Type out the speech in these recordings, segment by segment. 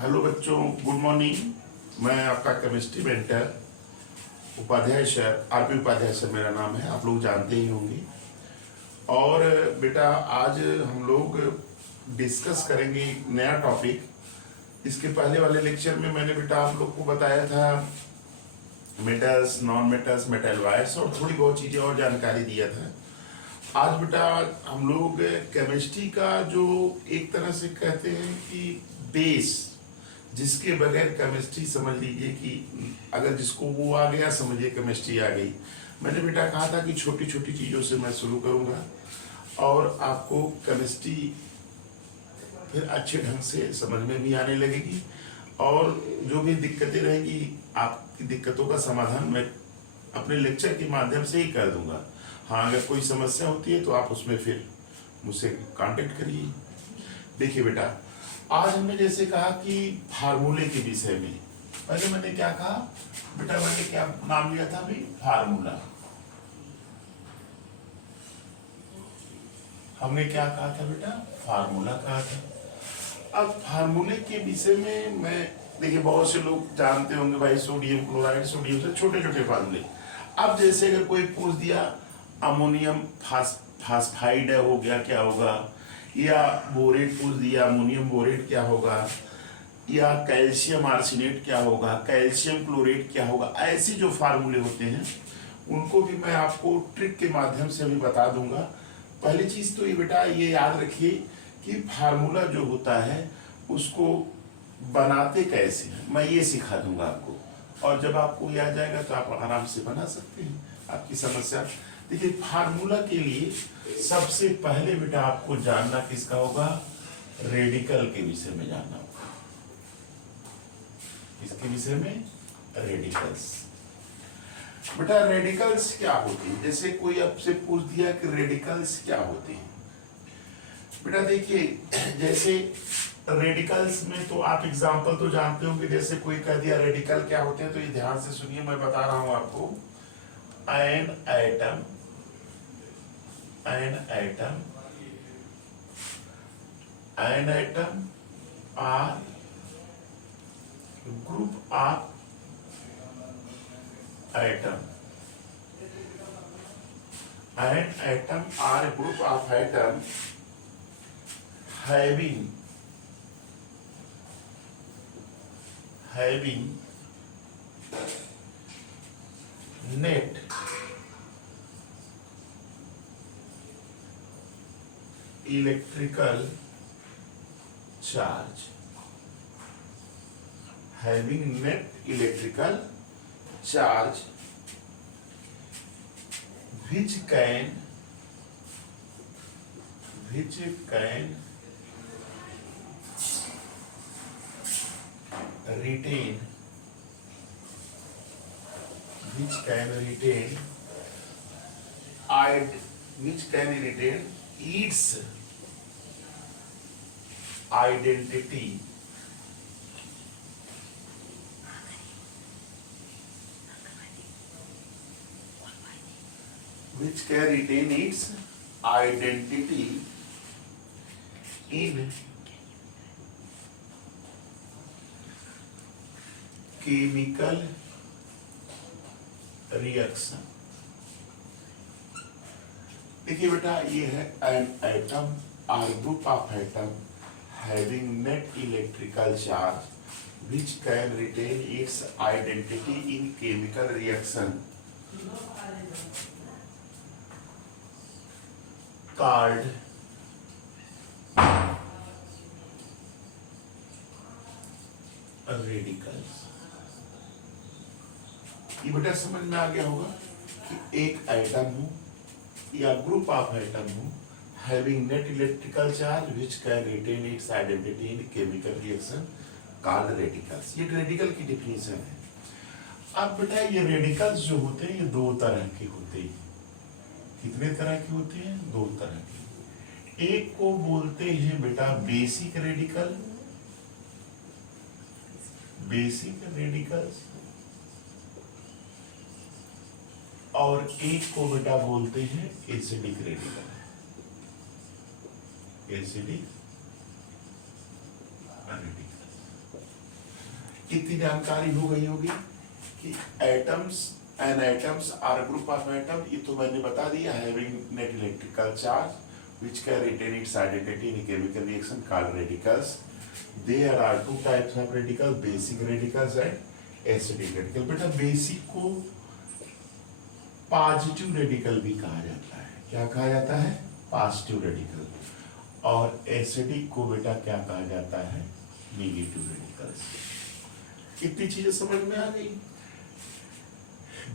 Hello बच्चों, good morning. मैं आपका chemistry mentor Upadhyay sir, RP Upadhyay sir मेरा नाम है, आप लोग जानते ही होंगे। और बेटा आज हम लोग डिस्कस करेंगे एक नया टॉपिक। इसके पहले वाले लेक्चर में मैंने बेटा आप लोग को बताया था metals, non metals, metal wires और थोड़ी बहुत चीज़ें और जानकारी दिया था। आज बेटा हम लोग केमिस्ट्री का जो एक तरह से कहते हैं कि बेस, जिसके बगैर केमिस्ट्री समझ लीजिए कि अगर जिसको वो आ गया समझिए केमिस्ट्री आ गई। मैंने बेटा कहा था कि छोटी छोटी चीज़ों से मैं शुरू करूँगा और आपको केमिस्ट्री फिर अच्छे ढंग से समझ में भी आने लगेगी और जो भी दिक्कतें रहेंगी आपकी दिक्कतों का समाधान मैं अपने लेक्चर के माध्यम से ही कर दूंगा। हाँ, अगर कोई समस्या होती है तो आप उसमें फिर मुझसे कांटेक्ट करिए। देखिए बेटा, आज हमने जैसे कहा कि फार्मूले के विषय में, पहले मैंने क्या कहा बेटा, मैंने क्या नाम लिया था अभी, फार्मूला। हमने क्या कहा था बेटा, फार्मूला कहा था। अब फार्मूले के विषय में मैं, देखिए बहुत से लोग जानते होंगे भाई, सोडियम क्लोराइड, सोडियम से छोटे छोटे फार्मूले। अब जैसे अगर कोई पूछ दिया अमोनियम फास्फाइड हो गया क्या होगा, या बोरेट पूछ दिया अमोनियम बोरेट क्या होगा, या कैल्शियम आर्सेनेट क्या होगा, कैल्शियम क्लोरेट क्या होगा, ऐसे जो फार्मूले होते हैं उनको भी मैं आपको ट्रिक के माध्यम से अभी बता दूंगा। पहली चीज तो ये बेटा ये याद रखिए कि फार्मूला जो होता है उसको बनाते कैसे हैं, मैं ये सिखा दूंगा आपको, और जब आपको ये आ जाएगा तो आप आराम से बना सकते हैं आपकी समस्या। देखिए फार्मूला के लिए सबसे पहले बेटा आपको जानना किसका होगा, रेडिकल के विषय में जानना होगा। इसके विषय में रेडिकल्स। बेटा रेडिकल्स क्या होते हैं, जैसे कोई आपसे पूछ दिया कि रेडिकल्स क्या होते हैं। बेटा देखिए जैसे रेडिकल्स में तो आप एग्जांपल तो जानते होंगे, जैसे कोई कह दिया रेडिकल क्या होते हैं तो ये ध्यान से सुनिए, मैं बता रहा हूं आपको। An atom are group of atom. An atom are a group of atom having net electrical charge, having net electrical charge which can retain its identity in chemical reaction। देखिए बेटा ये है an atom or group of atom having net electrical charge which can retain its identity in chemical reaction called radicals. ये बेटा समझ में आ गया होगा कि एक एटम हो या ग्रुप ऑफ एटम हो having net electrical charge which can retain its identity in chemical reaction called radicals। ये रेडिकल की डिफिनेशन है। अब बेटा ये रेडिकल्स जो होते हैं ये दो तरह के होते हैं। कितने तरह के होते हैं, दो तरह के। एक को बोलते हैं बेटा बेसिक रेडिकल, और एक को बेटा बोलते हैं एसिडिक रेडिकल। एसिडिक रेडिकल इतनी जानकारी हो गई होगी कि atoms and atoms are group of atom, ये तो मैंने बता दिया, having net electrical charge which can retain its identity in chemical reaction called radicals. There are two types of radical, basic radicals and acidic radical. बेटा basic को positive radical भी कहा जाता है। क्या कहा जाता है? Positive radical. और एसिडिक को बेटा क्या कहा जाता है? Negative radicals. कितनी चीजें समझ में आ गई?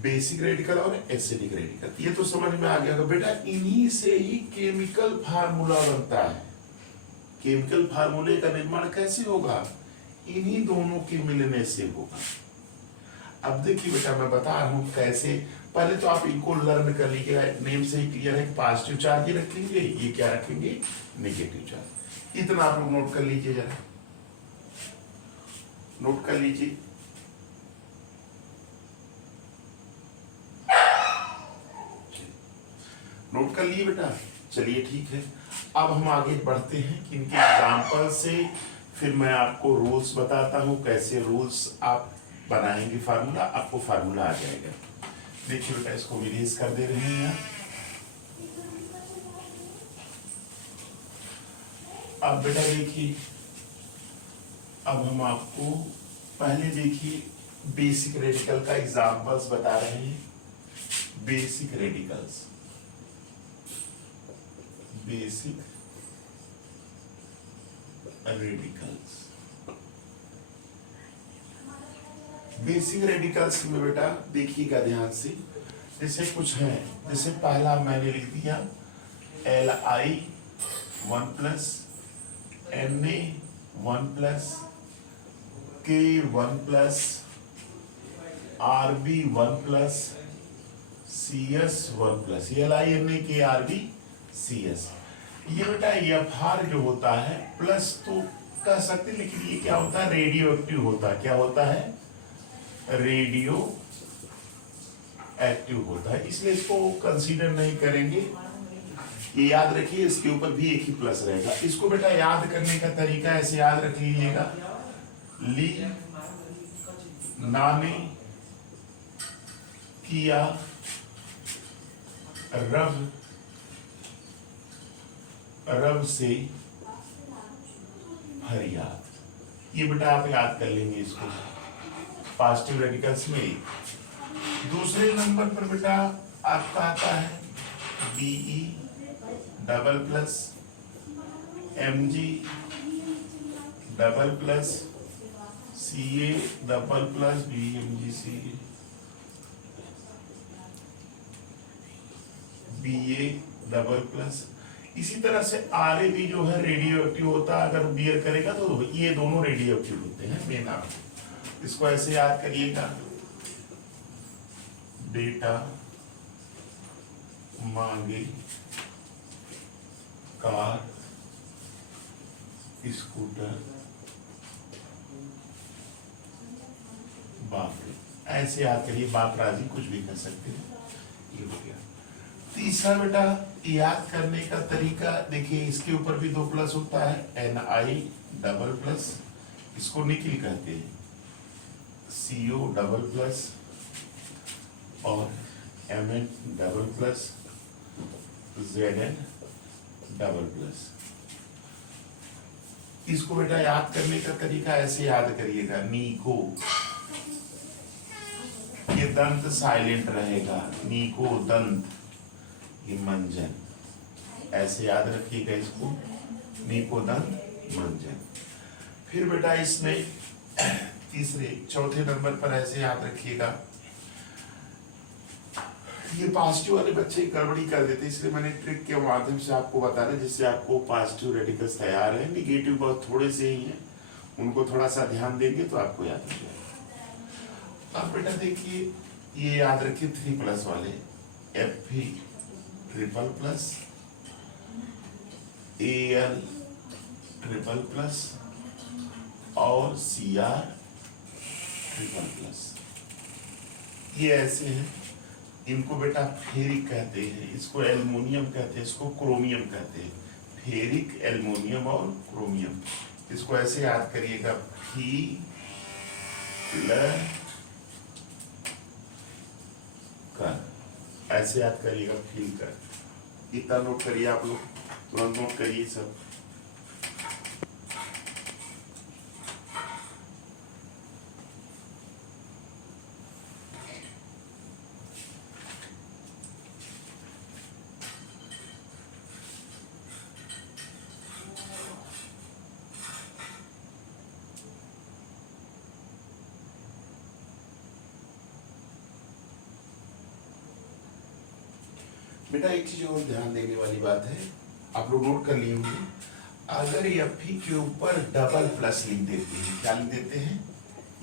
बेसिक रेडिकल और एसिडिक रेडिकल, ये तो समझ में आ गया। बेटा इन्हीं से ही केमिकल फार्मूला बनता है। केमिकल फार्मूले का निर्माण कैसे होगा? इन्हीं दोनों के मिलने से होगा। अब देखिए बेटा मैं बता रहा हूं कैसे। पहले तो आप इनको लर्न कर लीजिएगा, नेम से ही क्लियर है। पॉजिटिव चार्ज ही रखेंगे, ये क्या रखेंगे? Negative charge. इतना आप लोग नोट कर लीजिए, जरा नोट कर लीजिए। नोट कर लिए बेटा? चलिए ठीक है। अब हम आगे बढ़ते हैं कि इनके एग्जाम्पल से फिर मैं आपको रूल्स बताता हूं, कैसे रूल्स आप बनाएंगे फार्मूला, आपको फार्मूला आ जाएगा। देखिए बेटा इसको विलेज कर दे रहे हैं यहाँ। अब बेटा देखिए, अब हम आपको पहले देखिए बेसिक रेडिकल का एग्जाम्पल्स बता रहे हैं। Basic radicals, basic radicals. Basic radicals में बेटा देखिएगा ध्यान से, जैसे कुछ है, जैसे पहला मैंने लिख दिया Li 1 plus Na 1 plus K 1 plus Rb 1 plus Cs 1 plus Li Na K Rb Cs। ये बेटा Fr जो होता है प्लस तो कह सकते, लेकिन ये क्या होता है? रेडियो एक्टिव होता है। क्या होता है? रेडियो एक्टिव होता है, इसलिए इसको कंसीडर नहीं करेंगे। ये याद रखिए, इसके ऊपर भी एक ही प्लस रहेगा। इसको बेटा याद करने का तरीका ऐसे याद रख लीजिएगा, ली नाने किया रब, रब से फरियाद। ये बेटा आप याद कर लेंगे इसको पॉजिटिव रेडिकल्स में। दूसरे नंबर पर बेटा आपका आता है Be double plus Mg double plus Ca double plus BMgCa, Ba double plus. इसी तरह से Rab जो है रेडियो एक्टिव होता है, अगर बियर करेगा तो ये दोनों रेडियो एक्टिव होते हैं मेन। आप इसको ऐसे याद करिएगा, बेटा मांगे कार स्कूटर बाप रे, ऐसे याद करिए। बाप राजी कुछ भी कर सकते हैं। ये हो गया। तीसरा बेटा याद करने का तरीका देखिए, इसके ऊपर भी 2 प्लस होता है, Ni डबल प्लस, इसको निकिल कहते हैं, CO डबल प्लस और Mn double plus, Zn double plus. इसको बेटा याद करने का तरीका ऐसे याद करिएगा, नीको, ये दंत साइलेंट रहेगा, नीको दंत, ये मंजन, ऐसे याद रखिएगा इसको, नीको दंत मंजन। फिर बेटा इसमें चौथे नंबर पर ऐसे याद रखिएगा, ये पॉजिटिव वाले बच्चे गड़बड़ी कर देते, इसलिए मैंने ट्रिक के माध्यम से आपको बता रहे, जिससे आपको पॉजिटिव रेडिकल्स तैयार है। निगेटिव बहुत थोड़े से ही हैं, उनको थोड़ा सा ध्यान देंगे तो आपको याद हो जाएगा। अब बेटा देखिए, ये याद रखिए 3 प्लस वाले, Fe triple plus, Al triple plus और Cr ट्रिपल प्लस। ये ऐसे हैं, इनको बेटा फेरिक कहते हैं, इसको एल्युमिनियम कहते हैं, इसको क्रोमियम कहते हैं। फेरिक, एल्युमिनियम और क्रोमियम, इसको ऐसे याद करिएगा, Fe ल कर, ऐसे याद करिएगा, फील कर। इतना नोट करिए आप लोग, तुरंत नोट करिए सब। बेटा एक चीज और ध्यान देने वाली बात है, आप लोग नोट कर लिए होंगे, अगर एफी के ऊपर डबल प्लस लिख देते हैं, क्या लिख देते हैं,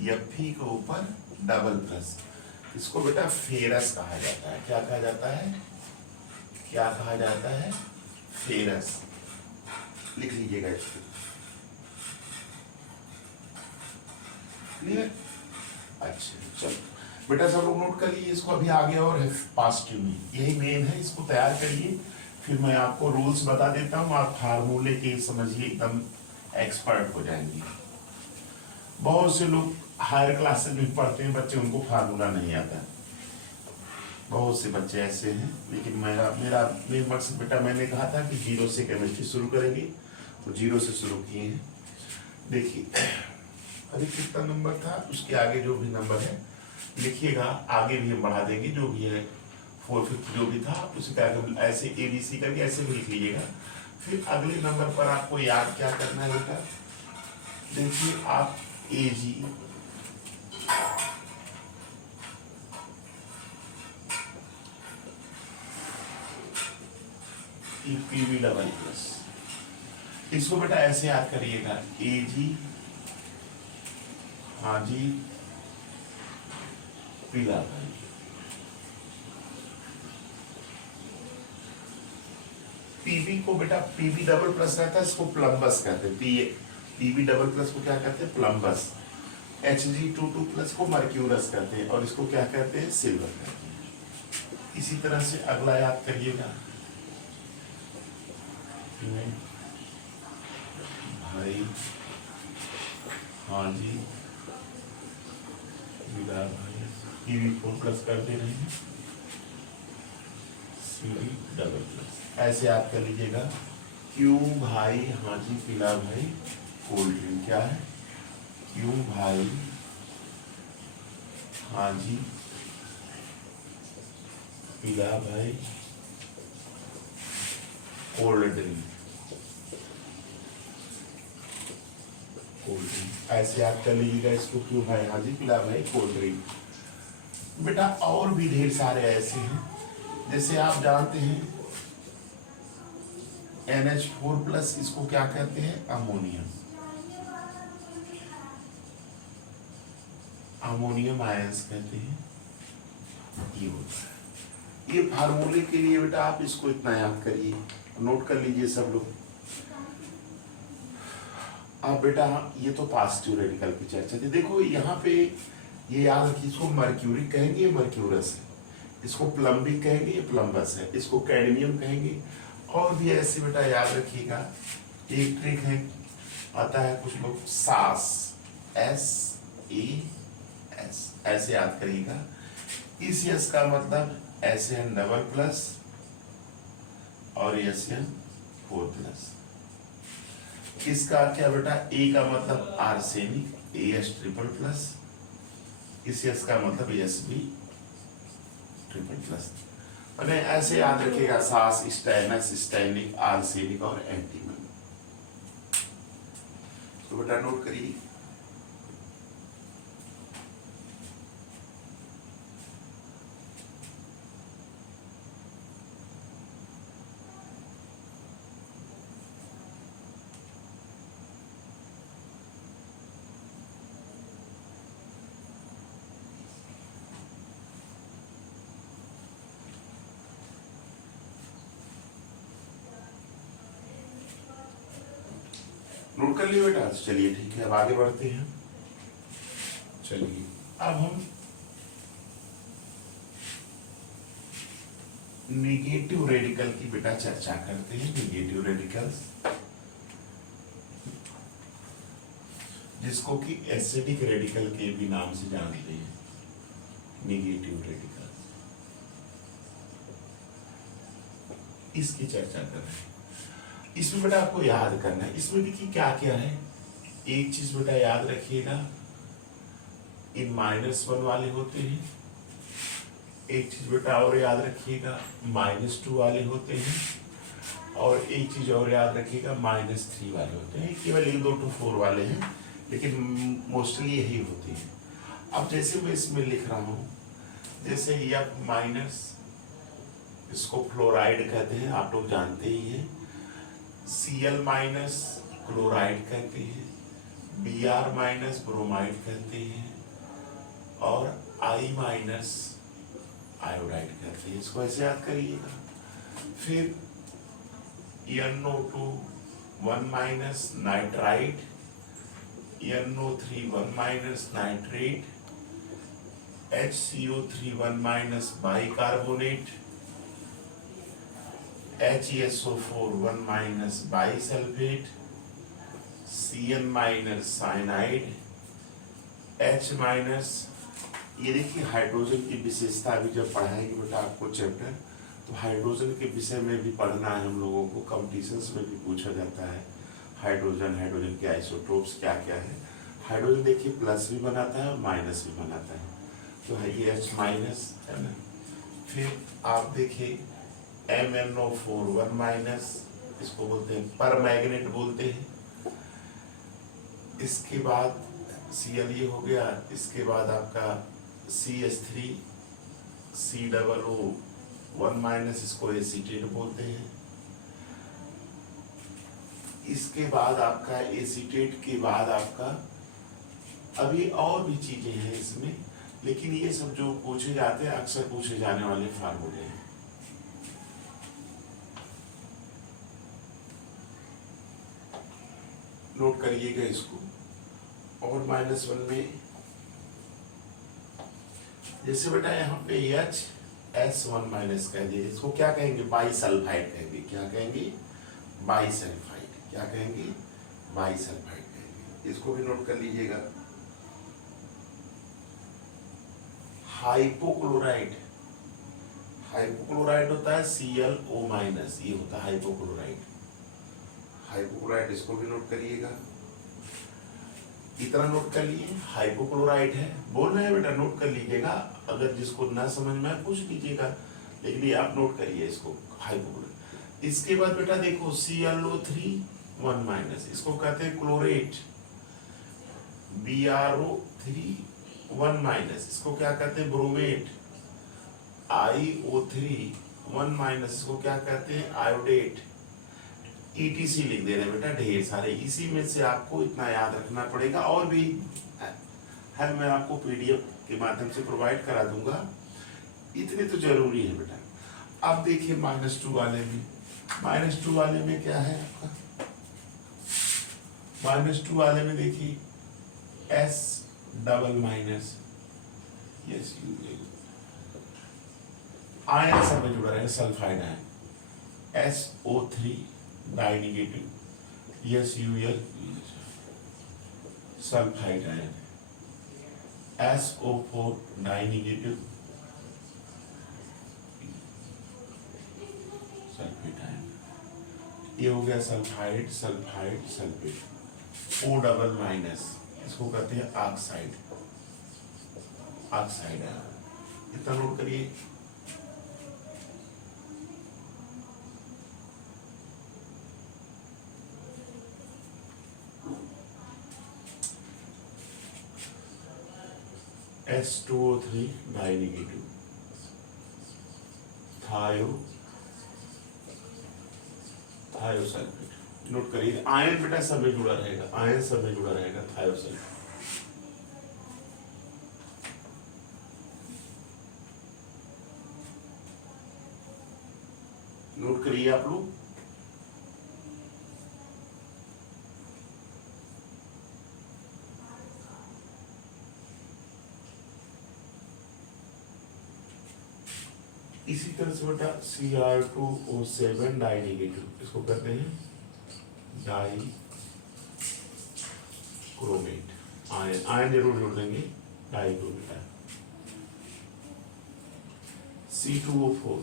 एफी के ऊपर डबल प्लस, इसको बेटा फेरस कहा जाता है। क्या कहा जाता है, क्या कहा जाता है, फेरस। लिख लीजिएगा इसको, क्लियर। अच्छा चलो बेटा सब लोग नोट कर लीजिए इसको, अभी आगे और है पास्ट में, यही मेन है, इसको तैयार करिए, फिर मैं आपको रूल्स बता देता हूँ, आप फार्मूले के समझिए एकदम एक्सपर्ट हो जाएंगे। बहुत से लोग हायर क्लासेस में पढ़ते हैं बच्चे, उनको फार्मूला नहीं आता, बहुत से बच्चे ऐसे हैं, लेकिन मेरा मकसद बेटा, मैंने कहा था कि जीरो से केमिस्ट्री शुरू करेंगे, तो जीरो से शुरू किए हैं। देखिए अभी कितना नंबर था, उसके आगे जो भी नंबर है लिखिएगा, आगे भी हम बढ़ा देंगे, जो भी है 450 जो भी था उसी का ऐसे ABC करके ऐसे भी लिख लीजिएगा। फिर अगले नंबर पर आपको याद क्या करना है बेटा, देखिए आप AG PB डबल प्लस, इसको बेटा ऐसे याद करिएगा, AG हाँ जी पीला भाई, पीबी को बेटा पीबी डबल प्लस रहता है, इसको प्लम्बस कहते हैं, पीबी डबल प्लस को क्या कहते हैं, प्लम्बस। Hg22 प्लस को मर्क्यूरस कहते हैं, और इसको क्या कहते हैं, सिल्वर कहते हैं। इसी तरह से अगला याद करिएगा, भाई हाँ जी भाई, pb4 प्लस कर दे रहे हैं, Cb डबल प्लस, ऐसे याद कर लीजिएगा। क्यों भाई हाँ जी पीला भाई कोल्ड ड्रिंक, क्या है, क्यों भाई हाँ जी पीला भाई कोल्ड ड्रिंक, कोल्ड ड्रिंक, ऐसे याद कर लीजिएगा इसको, क्यों भाई हाँ जी पीला भाई कोल्ड ड्रिंक। बेटा और भी ढेर सारे ऐसे हैं, जैसे आप जानते हैं NH4 प्लस, इसको क्या कहते हैं, अमोनियम, अमोनियम आयंस कहते हैं, ये होता है। ये फार्मूले के लिए बेटा आप इसको इतना याद करिए, नोट कर लीजिए सब लोग। अब बेटा ये तो पॉजिटिव रेडिकल की चर्चा थी, देखो यहाँ पे ये याद रखिए, इसको मर्क्यूरी कहेंगे, मर्क्यूरस है, इसको प्लम्बिक कहेंगे, ये प्लम्बस है, इसको कैडमियम कहेंगे, और भी ऐसे बेटा याद रखिएगा। एक ट्रिक है, आता है कुछ लोग सास, SAS, ऐसे याद करिएगा। इस यस का मतलब SN डबल प्लस और SN4 प्लस। इसका क्या बेटा, A का मतलब आर्सेनिक, AS ट्रिपल प्लस, इस यस का मतलब SB ट्रिपल प्लस। मैंने ऐसे याद रखिएगा, सास, स्टैनस, स्टैनिक, आर्सेनिक और एंटीमन। तो बेटा नोट करिए। नोट कर लिया बेटा, चलिए ठीक है, अब आगे बढ़ते हैं। चलिए अब हम निगेटिव रेडिकल की बेटा चर्चा करते हैं। निगेटिव रेडिकल्स, जिसको कि एसिडिक रेडिकल के भी नाम से जानते हैं, निगेटिव रेडिकल। इसकी चर्चा कर रहे हैं। इसमें बेटा आपको याद करना है, इसमें देखिए क्या क्या है। एक चीज बेटा याद रखिएगा, इन -1 वाले होते हैं। एक चीज बेटा और याद रखिएगा, -2 वाले होते हैं। और एक चीज और याद रखिएगा, -3 वाले होते हैं। केवल 1 2 to 4 वाले हैं, लेकिन मोस्टली यही होती है। अब जैसे मैं इसमें लिख रहा हूं, जैसे F माइनस, इसको फ्लोराइड कहते हैं, आप लोग जानते ही हैं। Cl माइनस क्लोराइड कहते हैं, Br माइनस ब्रोमाइड कहते हैं, और I माइनस आयोडाइड कहते हैं। इसको ऐसे याद करिएगा। फिर NO2 1 minus nitride, NO3 1 minus nitrate, HCO3 1 minus bicarbonate, HSO4 1 minus bisulphate, Cn minus cyanide, H minus. ये देखिए हाइड्रोजन की विशेषता अभी जब पढ़ाएंगे बेटा आपको चैप्टर, तो हाइड्रोजन के विषय में भी पढ़ना है हम लोगों को। कॉम्पिटिशन्स में भी पूछा जाता है हाइड्रोजन के आइसोटोप्स क्या क्या है। हाइड्रोजन देखिए प्लस भी बनाता है और माइनस भी बनाता है, तो है ये H माइनस है ना। फिर आप देखिए MnO4 1 माइनस, इसको बोलते हैं परमैग्नेट बोलते हैं। इसके बाद Cl ये हो गया। इसके बाद आपका CH3 COO 1 माइनस, इसको एसीटेट बोलते हैं। इसके बाद आपका एसीटेट के बाद आपका अभी और भी चीजें हैं इसमें, लेकिन ये सब जो पूछे जाते हैं अक्सर पूछे जाने वाले फार्मूले हैं। नोट करिएगा इसको। और -1 में जैसे बेटा यहाँ पे HS1 माइनस कह दिए, इसको क्या कहेंगे, बाइसल्फाइड कहेंगे। क्या कहेंगे, बाइसल्फाइड। क्या कहेंगे, बाइसल्फाइड कहेंगे। इसको भी नोट कर लीजिएगा। हाइपोक्लोराइड, हाइपोक्लोराइड होता है ClO माइनस, ये होता है हाइपोक्लोराइड। हाइपोक्लोराइड इसको भी नोट करिएगा। इतना नोट कर लिए, हाइपोक्लोराइड है, बोल रहे हैं बेटा, नोट कर लीजिएगा। अगर जिसको ना समझ में आए पूछ लीजिएगा, लेकिन ये आप नोट करिए इसको, हाइपोक्लोराइड। इसके बाद बेटा देखो ClO3 1 माइनस, इसको कहते हैं क्लोरेट। BrO3 1 माइनस, इसको क्या कहते हैं, ब्रोमेट। IO3 1 माइनस, इसको क्या कहते हैं, आयोडेट। ETC लिख दे रहे हैं बेटा, ढेर सारे। इसी में से आपको इतना याद रखना पड़ेगा, और भी है, मैं आपको PDF के माध्यम से प्रोवाइड करा दूंगा। इतने तो जरूरी है बेटा। अब देखिए -2 वाले में, -2 वाले में क्या है आपका, -2 वाले में देखिए S double minus, yes ion सब में जुड़ा रहेगा, sulphide ion. SO3 die negative, SUL sulphide ion. SO4 die negative, sulphate ion. ये हो गया sulphide, sulphide, sulphate. O double minus, इसको कहते हैं ऑक्साइड, ऑक्साइड आयन। इतना नोट करिए। S2O3 die negative, thiosulphate. Note करिए, आयन बेटा सब में जुड़ा रहेगा, आयन सब में जुड़ा रहेगा, थायोसल्फेट। नोट करिए आप लोग। इसी तरह से बेटा Cr2O7 डाई नेगेटिव, इसको कहते हैं डाई क्रोमेट। आयन, आयन जरूर जोड़ देंगे, डाई को बेटा C2O4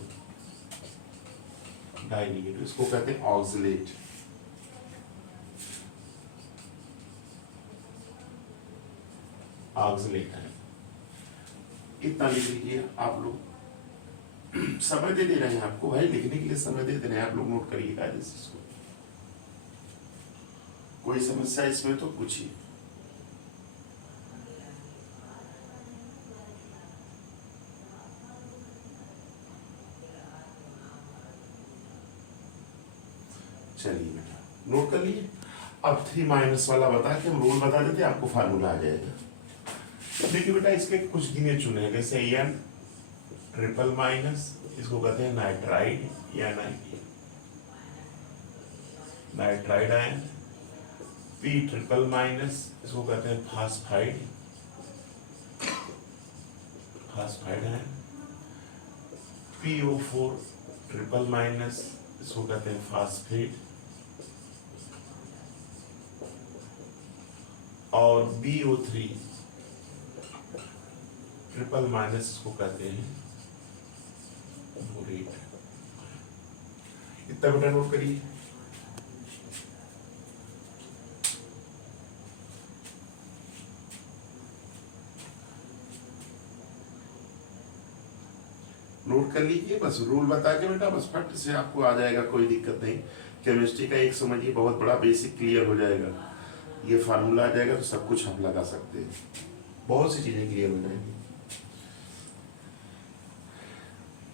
डाई निगेटिव, इसको कहते हैं ऑक्सलेट। ऑक्सलेट है, इतना लिख लीजिए आप लोग। समय दे रहे हैं आपको भाई, लिखने के लिए समय दे रहे हैं आप लोग, नोट करिए कायदे से इसको। कोई समस्या इसमें तो पूछिए। चलिए बेटा नोट कर लिए। अब 3 वाला बता के हम रूल बता देते, आपको फार्मूला आ जाएगा। देखिए बेटा इसके कुछ गिने चुने, जैसे N ट्रिपल माइनस, इसको कहते हैं नाइट्राइड या nitride ion. P triple minus, इसको कहते हैं phosphide ion. PO4 triple minus, इसको कहते हैं फास्फेट। और BO3 ट्रिपल माइनस, इसको कहते हैं बोरेट। इतना बेटा नोट करिए। नोट कर लीजिए, बस रूल बता के बेटा बस फट से आपको आ जाएगा, कोई दिक्कत नहीं। केमिस्ट्री का एक समझिए बहुत बड़ा बेसिक क्लियर हो जाएगा, ये फार्मूला आ जाएगा तो सब कुछ हम लगा सकते हैं, बहुत सी चीजें क्लियर हो जाएंगी।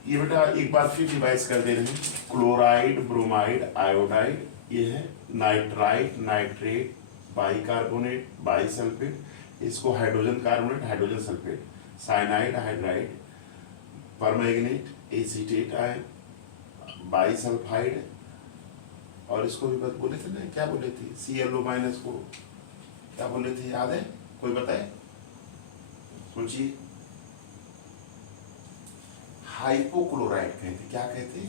ये बेटा एक बार फिर रिवाइज कर दे रहे हैं, क्लोराइड, ब्रोमाइड, आयोडाइड, ये है नाइट्राइट, नाइट्रेट, बाइकार्बोनेट, बाइसल्फेट, इसको hydrogen carbonate, hydrogen sulphate, cyanide, hydride, permanganate, acetate ion, bisulphide, और इसको भी बोले थे ना, क्या बोले थे, ClO माइनस को क्या बोले थे, याद है कोई बताए, सोचिए। हाइपोक्लोराइड कहते, क्या कहते,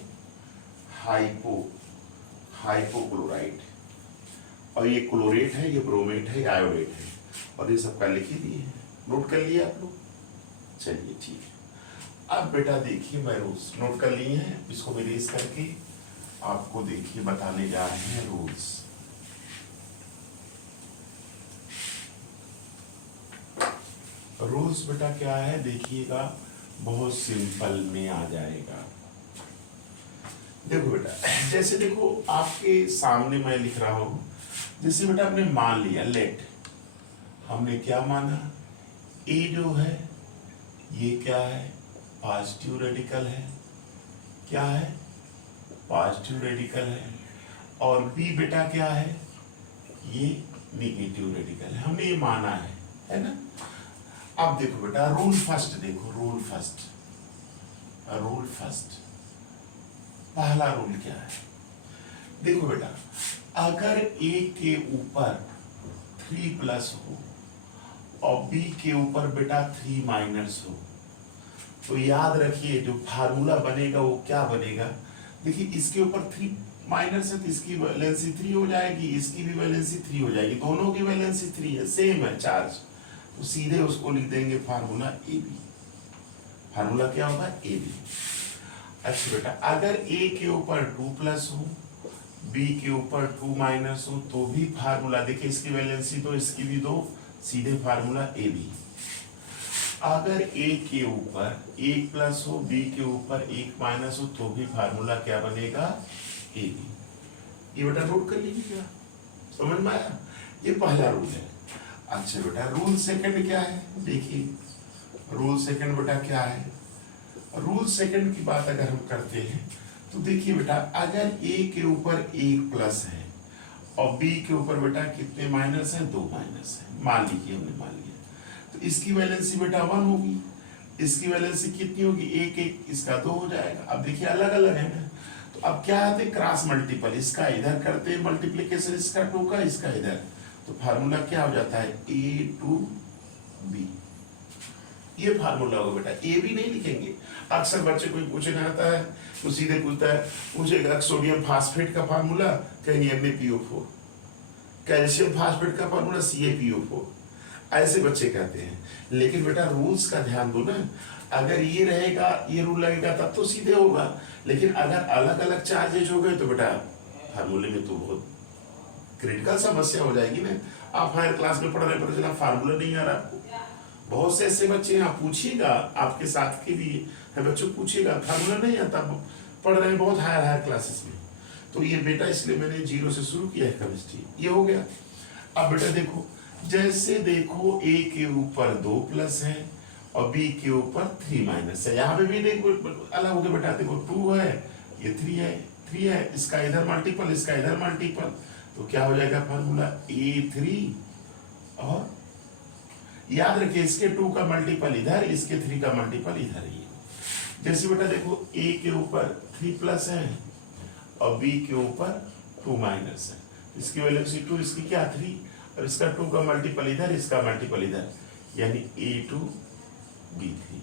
हाइपोक्लोराइड। और ये क्लोरेट है, ये ब्रोमेट है, ये आयोडेट है, और ये सबका लिख ही दिए, नोट कर लिए आप लोग। चलिए ठीक है, अब बेटा देखिए मैं रूल्स नोट कर लिए हैं, इसको रिलीज करके आपको देखिए बताने जा रहे हैं रूल्स। रूल्स बेटा क्या है देखिएगा, बहुत सिंपल में आ जाएगा। देखो बेटा, जैसे देखो आपके सामने मैं लिख रहा हूं, जैसे बेटा आपने मान लिया, लेट, हमने क्या माना, ए जो है ये क्या है, पॉजिटिव रेडिकल है, क्या है, पॉजिटिव रेडिकल है, और बी बेटा क्या है, ये नेगेटिव रेडिकल है, हमने ये माना है ना। अब देखो बेटा रूल फर्स्ट, देखो रूल फर्स्ट, पहला रूल क्या है, देखो बेटा अगर ए के ऊपर 3 प्लस हो और बी के ऊपर बेटा 3 माइनस हो, तो याद रखिए जो फार्मूला बनेगा वो क्या बनेगा, देखिए इसके ऊपर 3 माइनस है तो इसकी वैलेंसी 3 हो जाएगी, इसकी भी वैलेंसी 3 हो जाएगी, दोनों की वैलेंसी 3 है, सेम है चार्ज, तो सीधे उसको लिख देंगे फार्मूला AB। फार्मूला क्या होगा, AB। अच्छा बेटा अगर A के ऊपर 2 प्लस हो, B के ऊपर 2 माइनस हो, तो भी फार्मूला देखिए, इसकी वैलेंसी 2, इसकी भी 2, सीधे फार्मूला AB। अगर A के ऊपर 1 प्लस हो, B के ऊपर 1 माइनस हो, तो भी फार्मूला क्या बनेगा, AB। ये बेटा नोट कर लीजिएगा, समझ में आया, ये पहला रूल है। अच्छा बेटा रूल सेकंड क्या है, देखिए रूल सेकंड बेटा क्या है, रूल सेकंड की बात अगर हम करते हैं तो देखिए बेटा अगर A के ऊपर 1 प्लस है और B के ऊपर बेटा कितने माइनस हैं, 2 माइनस है, मान लीजिए हमने मान लिया, तो इसकी वैलेंसी बेटा 1 होगी, इसकी वैलेंसी कितनी होगी, 1 इसका 2 हो जाएगा। अब देखिए अलग अलग है ना, तो अब क्या आते क्रॉस मल्टीपल, इसका इधर करते हैं मल्टीप्लीकेशन, इसका 2 का, इसका इधर, तो फार्मूला क्या हो जाता है, A2B। ये फार्मूला होगा बेटा, ए भी नहीं लिखेंगे। अक्सर बच्चे कोई पूछना आता है तो सीधे पूछेगा सोडियम फास्फेट का फार्मूला, कहेंगे MaPO4, कैल्शियम फास्फेट का फार्मूला CaPO4। ऐसे बच्चे कहते हैं। लेकिन बेटा रूल्स का ध्यान दो ना, अगर ये रहेगा, ये रूल लगेगा तब तो सीधे होगा, लेकिन अगर अलग अलग चार्जेज हो गए तो बेटा फार्मूले में तो बहुत क्रिटिकल समस्या हो जाएगी ना। आप हायर क्लास में पढ़ रहे हैं, पता चला फार्मूला नहीं आ रहा आपको। बहुत से ऐसे बच्चे हैं, आप पूछिएगा, आपके साथ के भी है बच्चों, पूछिएगा फार्मूला नहीं आता, पढ़ रहे हैं बहुत हायर क्लासेस में। तो ये बेटा इसलिए मैंने 0 से शुरू किया है केमिस्ट्री, ये हो गया। अब बेटा देखो, जैसे देखो a के ऊपर 2 प्लस है और b के ऊपर 3 माइनस है। यहाँ पे भी देखो अलग हो गया बेटा, देखो 2 है, ये 3 है, इसका इधर मल्टीपल, इसका इधर मल्टीपल, तो क्या हो जाएगा फार्मूला A3। और याद रखिए इसके 2 का मल्टीपल इधर, इसके 3 का मल्टीपल इधर ही। जैसे बेटा देखो a के ऊपर 3 प्लस है और b के ऊपर 2 माइनस है, इसकी वैल्यू 2, इसकी क्या 3, और इसका 2 का मल्टीपल इधर, इसका मल्टीपल इधर, यानी A2 B3,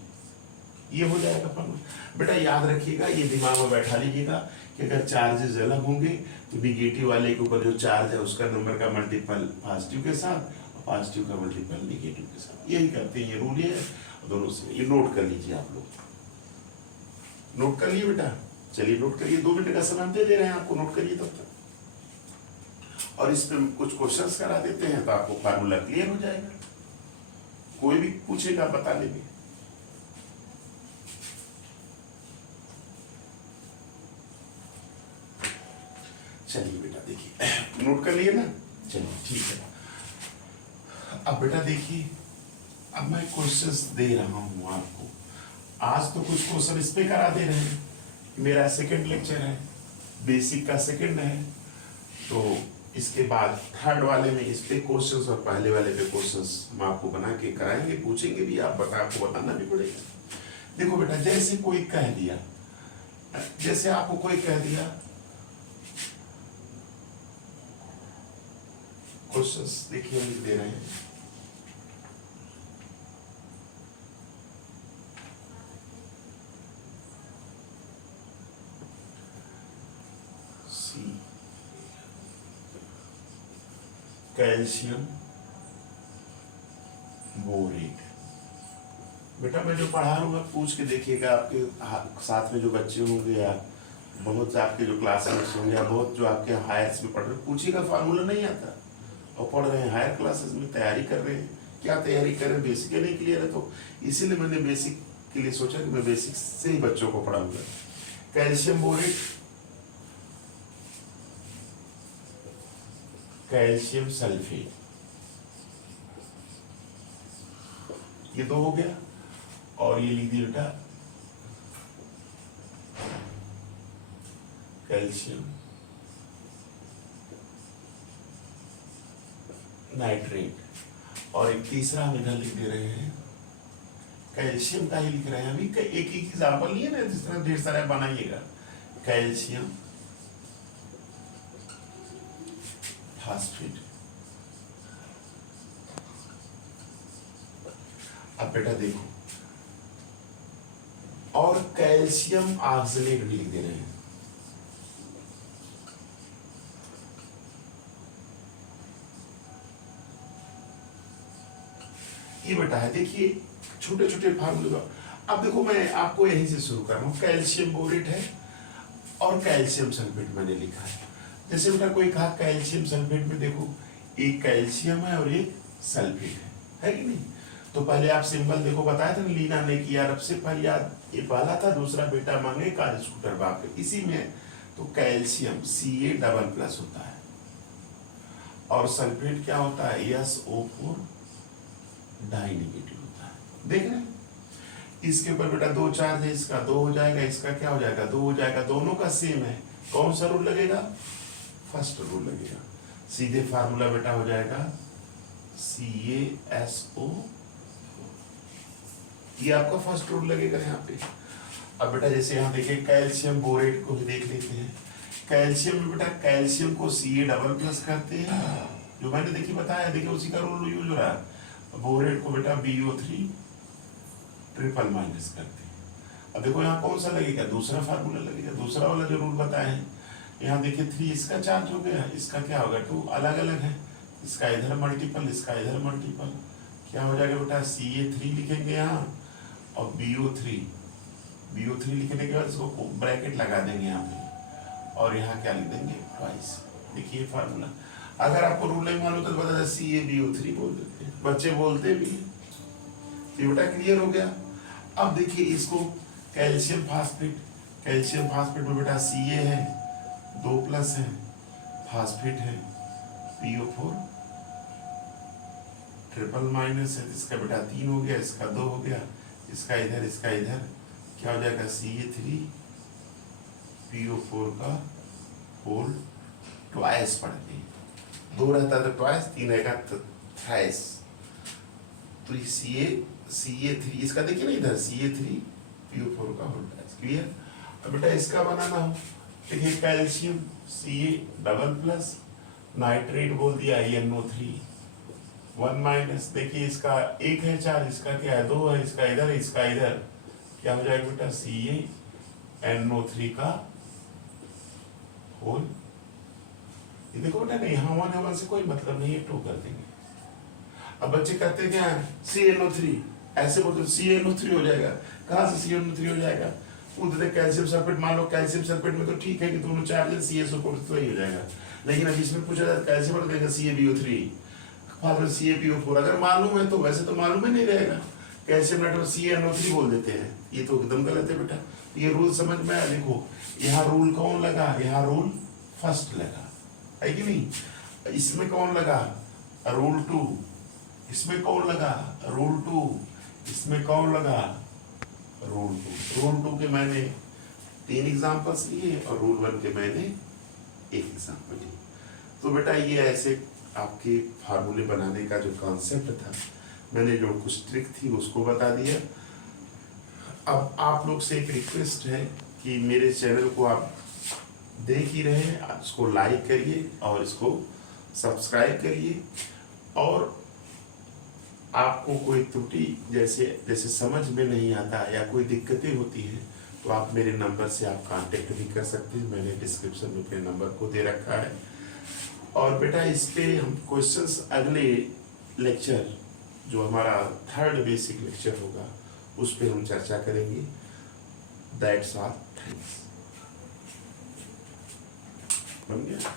ये हो जाएगा फॉर्मूला। बेटा याद रखिएगा, ये दिमाग में बैठा लीजिएगा कि अगर चार्जेस अलग होंगे तो निगेटिव वाले के ऊपर जो चार्ज है उसका नंबर का मल्टीपल पॉजिटिव के साथ और पॉजिटिव का मल्टीपल निगेटिव के साथ, यही करते हैं, ये रूल है दोनों से। ये नोट कर लीजिए, आप लोग नोट कर लिए बेटा, चलिए नोट करिए, 2 मिनट का समय दे रहे हैं आपको, नोट करिए तब तक। और इस पे कुछ क्वेश्चंस करा देते हैं तो आपको फार्मूला क्लियर हो जाएगा, कोई भी पूछेगा बता लेंगे। चलिए बेटा देखिए, नोट कर लिए ना, चलिए ठीक है। अब बेटा देखिए, अब मैं क्वेश्चंस दे रहा हूं आपको, आज तो कुछ क्वेश्चन इस पे करा दे रहे हैं, मेरा सेकंड लेक्चर है, बेसिक का सेकंड है, तो इसके बाद थर्ड वाले में इस पे क्वेश्चंस और पहले वाले पे क्वेश्चंस हम आपको बना के कराएंगे, पूछेंगे भी, आपको बताना भी पड़ेगा। देखो बेटा, जैसे कोई कह दिया, जैसे आपको कोई कह दिया, क्वेश्चंस देखिए हम लिख दे रहे हैं, कैल्शियम बोरेट। बेटा मैं जो पढ़ा रहा हूँ पूछ के देखिएगा, आपके साथ में जो बच्चे होंगे या बहुत से आपके जो क्लासमेट्स होंगे या बहुत जो आपके हायर्स में पढ़ रहे हैं, पूछिएगा फार्मूला नहीं आता और पढ़ रहे हैं हायर क्लासेस में, तैयारी कर रहे हैं, क्या तैयारी कर रहे हैं, बेसिक नहीं क्लियर है, तो इसीलिए मैंने बेसिक के लिए सोचा कि मैं बेसिक से ही बच्चों को पढ़ाऊंगा। कैल्शियम बोरेट, कैल्शियम सल्फेट, ये 2 हो गया, और ये लिख दिया बेटा कैल्शियम नाइट्रेट, और एक तीसरा हम इधर लिख दे रहे हैं, कैल्शियम का ही लिख रहे हैं अभी, एक ही एग्जाम्पल नहीं है ना, जिस तरह ढेर सारा बनाइएगा, कैल्शियम फास्फेट। अब बेटा देखो, और कैल्शियम ऑक्सलेट भी लिख दे रहे हैं, ये बेटा है, देखिए छोटे छोटे फार्मूले। अब देखो मैं आपको यहीं से शुरू कर रहा हूं, कैल्शियम बोरेट है और कैल्शियम सल्फेट मैंने लिखा है। जैसे बेटा कोई कहा कैल्शियम सल्फेट में, देखो एक कैल्शियम है और एक सल्फेट है कि नहीं, तो पहले आप सिंबल देखो बताया था ना, लीना ने किया, रब से फरियाद, ये पहला था, दूसरा बेटा मांगे कार स्कूटर बाप, इसी में तो कैल्शियम Ca++ होता है और सल्फेट क्या होता है, SO4 डाई नेगेटिव होता है। देख रहे हैं, इसके ऊपर बेटा 2 चार्ज है, इसका 2 हो जाएगा, इसका क्या हो जाएगा 2 हो जाएगा, दोनों का सेम है, कौन सा रूल लगेगा, फर्स्ट रूल लगेगा, सीधे फार्मूला बेटा हो जाएगा CaSO, ये आपका फर्स्ट रूल लगेगा यहाँ पे। अब बेटा जैसे यहाँ देखिए कैल्शियम बोरेट को भी देख लेते हैं, कैल्शियम में बेटा कैल्शियम को Ca++ करते हैं, जो मैंने देखिए बताया, देखिए उसी का रूल यूज हो रहा है, बोरेट को बेटा BO3 ट्रिपल- करते हैं। अब देखो यहाँ कौन सा लगेगा, दूसरा फार्मूला लगेगा, दूसरा वाला जो रूल बताए हैं, यहाँ देखिए 3 इसका चार्ज हो गया, इसका क्या होगा 2, अलग अलग है, इसका इधर मल्टीपल, इसका इधर मल्टीपल, क्या हो जाएगा बेटा, CA3 लिखेंगे यहाँ, और BO3 लिखने के बाद इसको ब्रैकेट लगा देंगे यहाँ पे, और यहाँ क्या लिख देंगे, ट्वाइस। देखिए फार्मूला, अगर आपको रूल नहीं मालूम तो बता दें CaBO3 बोल देते हैं, बच्चे बोलते भी हैं। तो बेटा क्लियर हो गया। अब देखिए इसको कैल्शियम फास्फेट में बेटा Ca है 2+ है, फास्फेट है PO4 ट्रिपल माइनस है, इसका बेटा 3 हो गया, इसका 2 हो गया, इसका इधर क्या हो जाएगा, CA3 PO4 का होल ट्वाइस पढ़ते हैं, 2 रहता है तो ट्वाइस, 3 रहेगा तो थ्राइस। तो CA3 इसका देखिए ना इधर CA3 PO4 का होल ट्वाइस, क्लियर। अब बेटा इसका बनाना हो, देखिए कैल्शियम Ca++, नाइट्रेट बोल दिया NO3 1-, देखिए इसका 1 है 4, इसका क्या है 2 है, इसका इधर क्या हो जाएगा बेटा, CaNO3 का होल। ये देखो बेटा नहीं, यहाँ 1 से कोई मतलब नहीं है, 2 कर देंगे। अब बच्चे कहते हैं क्या, CaNO3 ऐसे बोलते CaNO3 हो जाएगा, कहाँ से CaNO3 हो जाएगा, उधर कैल्शियम सल्फेट, मान लो कैल्शियम सल्फेट में तो ठीक है कि दोनों चार्ज CaSO4 तो ही हो जाएगा, लेकिन अब इसमें पूछा जाए कैल्शियम और कहेगा CaBO3 CaPO4, अगर मालूम है तो, वैसे तो मालूम ही नहीं रहेगा, कैल्शियम नाइट्रेट CaNO3 बोल देते हैं, ये तो एकदम गलत है बेटा। ये रूल समझ में आया, देखो यहाँ रूल कौन लगा, यहाँ रूल फर्स्ट लगा है कि नहीं, इसमें कौन लगा, रूल 2, इसमें कौन लगा, रूल 2, इसमें कौन लगा, रूल 2। रूल 2 के मैंने 3 एग्जाम्पल्स लिए और रूल 1 के मैंने 1 एग्जाम्पल लिए। तो बेटा ये ऐसे आपके फार्मूले बनाने का जो कॉन्सेप्ट था, मैंने जो कुछ ट्रिक थी उसको बता दिया। अब आप लोग से एक रिक्वेस्ट है कि मेरे चैनल को आप देख ही रहे हैं, आप इसको लाइक करिए और इसको सब्सक्राइब करिए, और आपको कोई त्रुटि जैसे समझ में नहीं आता या कोई दिक्कतें होती हैं तो आप मेरे नंबर से आप कांटेक्ट भी कर सकते हैं, मैंने डिस्क्रिप्शन में अपने नंबर को दे रखा है। और बेटा इस पे हम क्वेश्चंस अगले लेक्चर जो हमारा 3rd बेसिक लेक्चर होगा उस पे हम चर्चा करेंगे। That's all, thanks. बन गया।